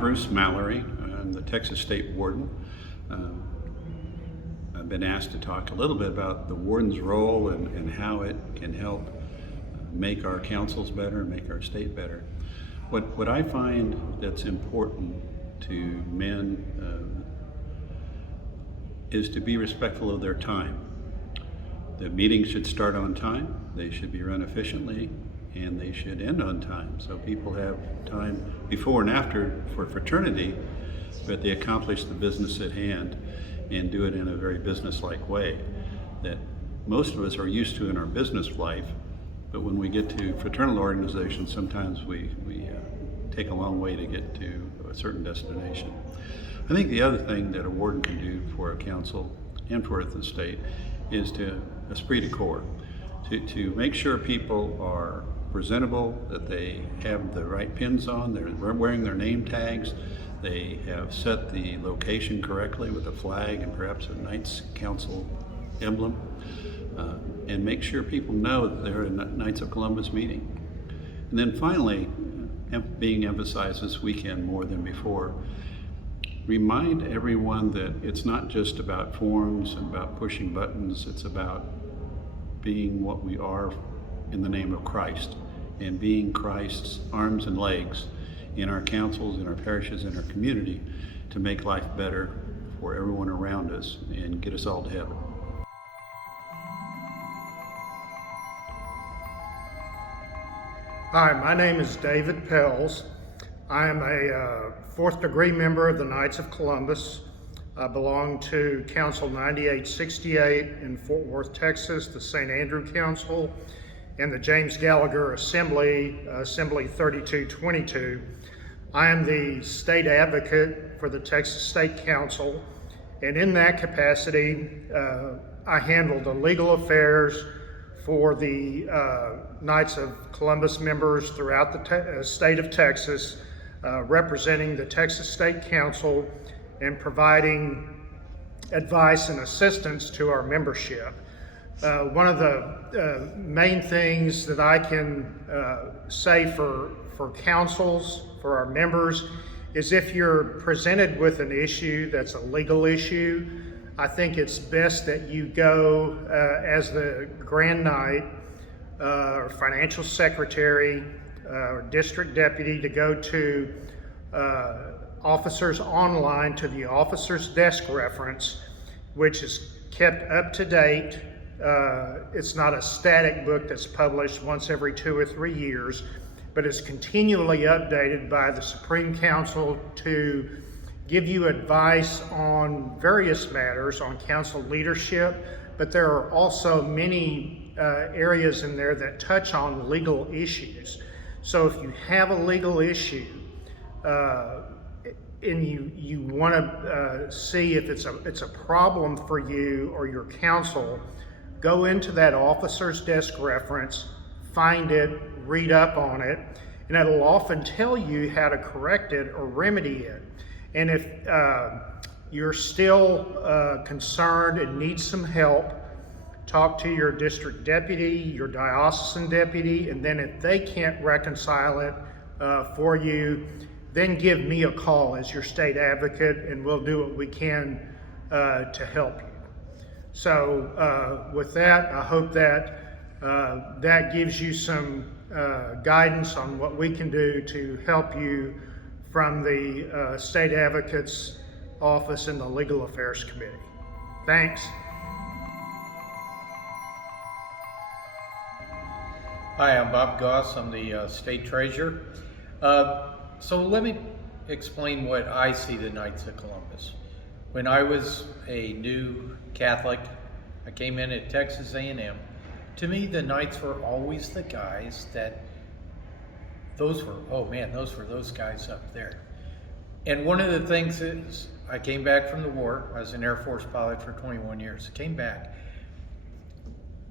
Bruce Mallory. I'm the Texas State Warden. I've been asked to talk a little bit about the warden's role and how it can help make our councils better, make our state better. What I find that's important to men is to be respectful of their time. The meetings should start on time, they should be run efficiently, and they should end on time. So people have time before and after for fraternity, but they accomplish the business at hand and do it in a very business-like way that most of us are used to in our business life. But when we get to fraternal organizations, sometimes we take a long way to get to a certain destination. I think the other thing that a warden can do for a council and for the state is to esprit de corps, to make sure people are presentable, that they have the right pins on, they're wearing their name tags, they have set the location correctly with a flag and perhaps a Knights Council emblem, and make sure people know that they're a Knights of Columbus meeting. And then finally, being emphasized this weekend more than before, remind everyone that it's not just about forms and about pushing buttons, it's about being what we are in the name of Christ and being Christ's arms and legs in our councils, in our parishes, in our community to make life better for everyone around us and get us all to heaven. Hi, my name is David Pells. I am a fourth degree member of the Knights of Columbus. I belong to Council 9868 in Fort Worth, Texas, the St. Andrew Council, and the James Gallagher Assembly, Assembly 3222. I am the state advocate for the Texas State Council, and in that capacity, I handle the legal affairs for the Knights of Columbus members throughout the state of Texas, representing the Texas State Council and providing advice and assistance to our membership. One of the main things that I can say for councils, for our members, is if you're presented with an issue that's a legal issue, I think it's best that you go as the Grand Knight or financial secretary or district deputy to go to officers online to the officer's desk reference, which is kept up to date. It's not a static book that's published once every 2 or 3 years, but it's continually updated by the Supreme Council to give you advice on various matters on council leadership, but there are also many areas in there that touch on legal issues. So if you have a legal issue and you want to see if it's a problem for you or your council, go into that officer's desk reference, find it, read up on it, and it'll often tell you how to correct it or remedy it. And if you're still concerned and need some help, talk to your district deputy, your diocesan deputy, and then if they can't reconcile it for you, then give me a call as your state advocate and we'll do what we can to help you. So with that, I hope that that gives you some guidance on what we can do to help you from the State Advocate's Office and the Legal Affairs Committee. Thanks. Hi, I'm Bob Goss. I'm the State Treasurer. So let me explain what I see the Knights of Columbus. When I was a new Catholic, I came in at Texas A&M. To me, the Knights were always the guys that those were those guys up there. And one of the things is, I came back from the war. I was an Air Force pilot for 21 years. Came back,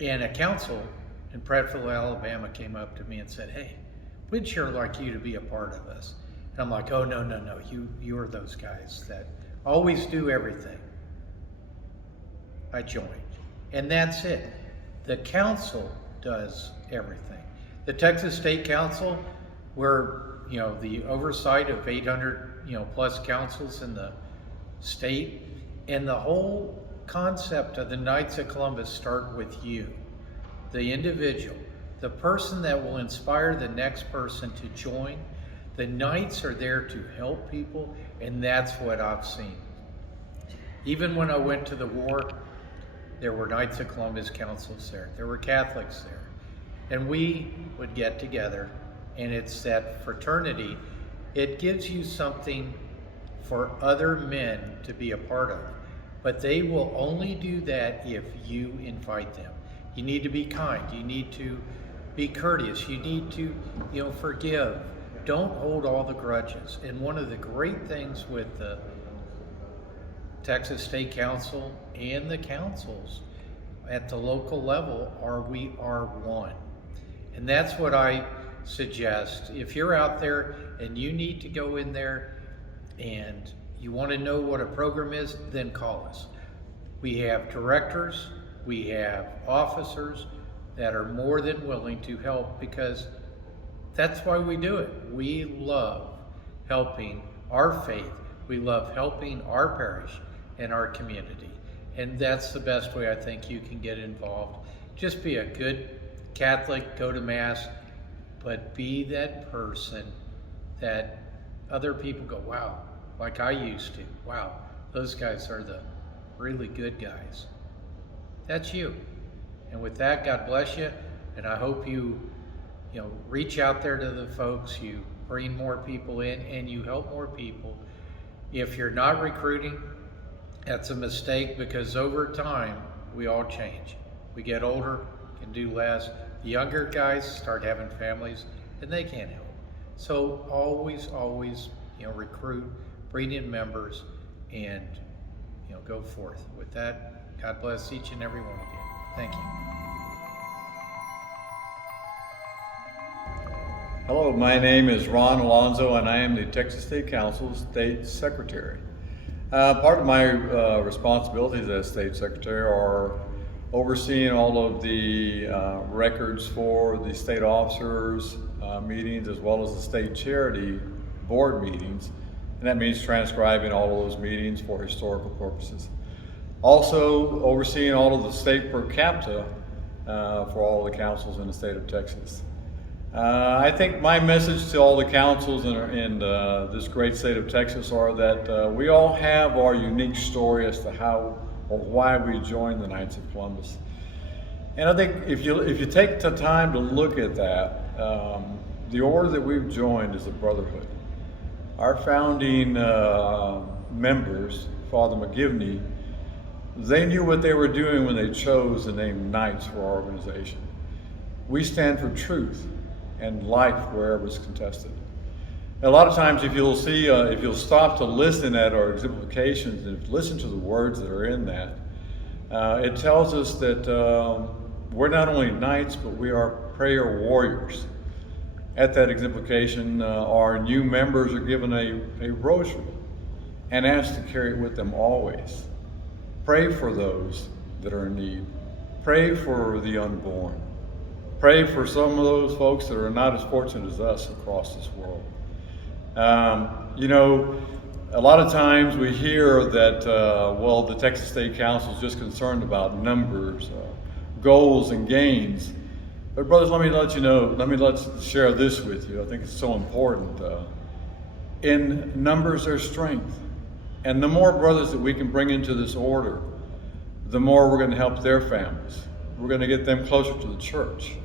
and a council in Prattville, Alabama came up to me and said, "Hey, we'd sure like you to be a part of us." And I'm like, "Oh, no, you are those guys that always do everything." I joined, and that's it. The council does everything. The Texas State Council, we're the oversight of 800 plus councils in the state. And the whole concept of the Knights of Columbus start with you, the individual, the person that will inspire the next person to join. The Knights are there to help people, and that's what I've seen. Even when I went to the war, there were Knights of Columbus councils there. There were Catholics there. And we would get together, and it's that fraternity. It gives you something for other men to be a part of. But they will only do that if you invite them. You need to be kind. You need to be courteous. You need to, forgive. Don't hold all the grudges. And one of the great things with the Texas State Council and the councils at the local level are we are one. And that's what I suggest. If you're out there and you need to go in there and you want to know what a program is, then call us. We have directors, we have officers that are more than willing to help, because that's why we do it. We love helping our faith. We love helping our parish and our community. And that's the best way I think you can get involved. Just be a good Catholic, go to Mass, but be that person that other people go, wow, like I used to. Wow, those guys are the really good guys. That's you. And with that, God bless you. And I hope you reach out there to the folks, you bring more people in, and you help more people. If you're not recruiting, that's a mistake, because over time, we all change. We get older, can do less. The younger guys start having families, and they can't help. So always, recruit, bring in members, and go forth. With that, God bless each and every one of you. Thank you. Hello, my name is Ron Alonzo, and I am the Texas State Council's State Secretary. Part of my responsibilities as State Secretary are overseeing all of the records for the state officers meetings, as well as the state charity board meetings, and that means transcribing all of those meetings for historical purposes. Also overseeing all of the state per capita for all the councils in the state of Texas. I think my message to all the councils in this great state of Texas are that we all have our unique story as to how or why we joined the Knights of Columbus. And I think if you take the time to look at that, the order that we've joined is a brotherhood. Our founding members, Father McGivney, they knew what they were doing when they chose the name Knights for our organization. We stand for truth and life wherever it's contested. A lot of times, if you'll see, if you'll stop to listen at our exemplifications and listen to the words that are in that, it tells us that we're not only knights, but we are prayer warriors. At that exemplification, our new members are given a rosary and asked to carry it with them always. Pray for those that are in need. Pray for the unborn. Pray for some of those folks that are not as fortunate as us across this world. A lot of times we hear that, the Texas State Council is just concerned about numbers, goals, and gains. But brothers, let me share this with you. I think it's so important. In numbers, there's strength. And the more brothers that we can bring into this order, the more we're going to help their families. We're going to get them closer to the church.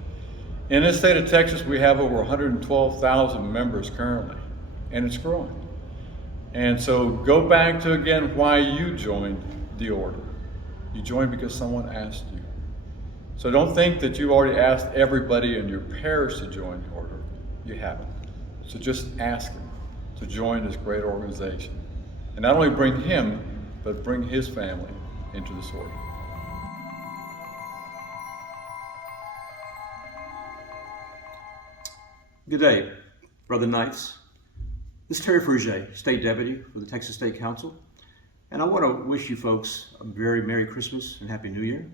In this state of Texas, we have over 112,000 members currently, and it's growing. And so go back to, again, why you joined the order. You joined because someone asked you. So don't think that you've already asked everybody in your parish to join the order. You haven't. So just ask him to join this great organization. And not only bring him, but bring his family into this order. Good day, Brother Knights. This is Terry Frugier, State Deputy for the Texas State Council, and I want to wish you folks a very Merry Christmas and Happy New Year.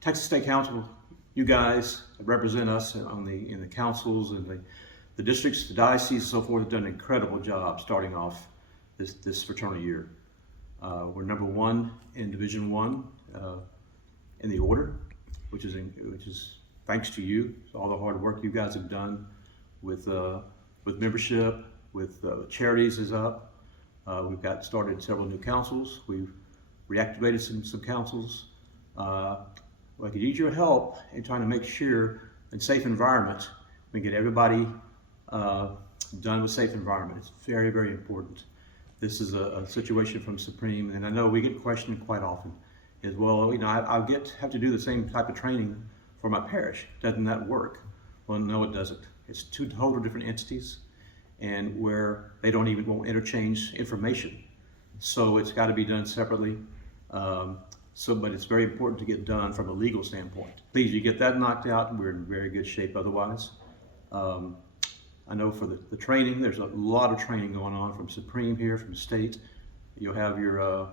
Texas State Council, you guys represent us in the councils and the the districts, the dioceses, and so forth have done an incredible job starting off this fraternal year. We're number 1 in Division 1 in the order, which is thanks to you. So all the hard work you guys have done with membership, with charities is up. We've got started several new councils. We've reactivated some councils. I could use your help in trying to make sure in safe environment we get everybody done with safe environment. It's very, very important. This is a situation from Supreme, and I know we get questioned quite often as well. You know, I have to do the same type of training for my parish. Doesn't that work? Well, no, it doesn't. It's 2 total different entities, and where they won't interchange information. So it's got to be done separately. But it's very important to get done from a legal standpoint. Please, you get that knocked out, and we're in very good shape otherwise. I know for the training, there's a lot of training going on from Supreme here, from the state. You'll have your,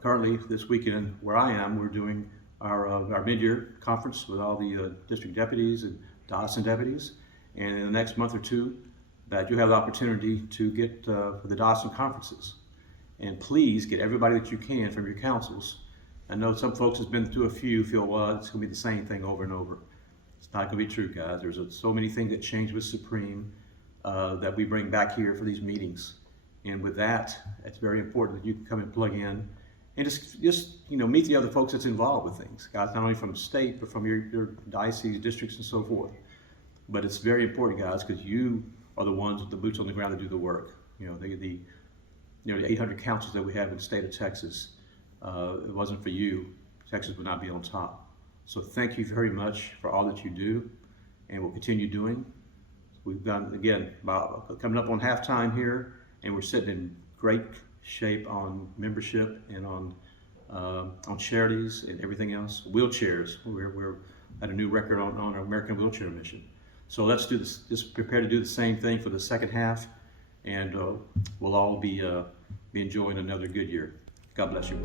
currently this weekend where I am, we're doing our mid-year conference with all the district deputies and diocesan deputies. And in the next month or 2, that you have the opportunity to get for the diocesan conferences. And please get everybody that you can from your councils. I know some folks has been through a few, feel, well, it's gonna be the same thing over and over. It's not gonna be true, guys. There's so many things that change with Supreme that we bring back here for these meetings. And with that, it's very important that you can come and plug in and just you know, meet the other folks that's involved with things. Guys, not only from the state, but from your diocese, districts, and so forth. But it's very important, guys, because you are the ones with the boots on the ground that do the work. You know, the 800 councils that we have in the state of Texas. If it wasn't for you, Texas would not be on top. So thank you very much for all that you do, and we'll continue doing. We've done, again, about coming up on halftime here, and we're sitting in great shape on membership and on charities and everything else. Wheelchairs, we're at a new record on our American Wheelchair Mission. So let's do this, just prepare to do the same thing for the second half, and we'll all be enjoying another good year. God bless you.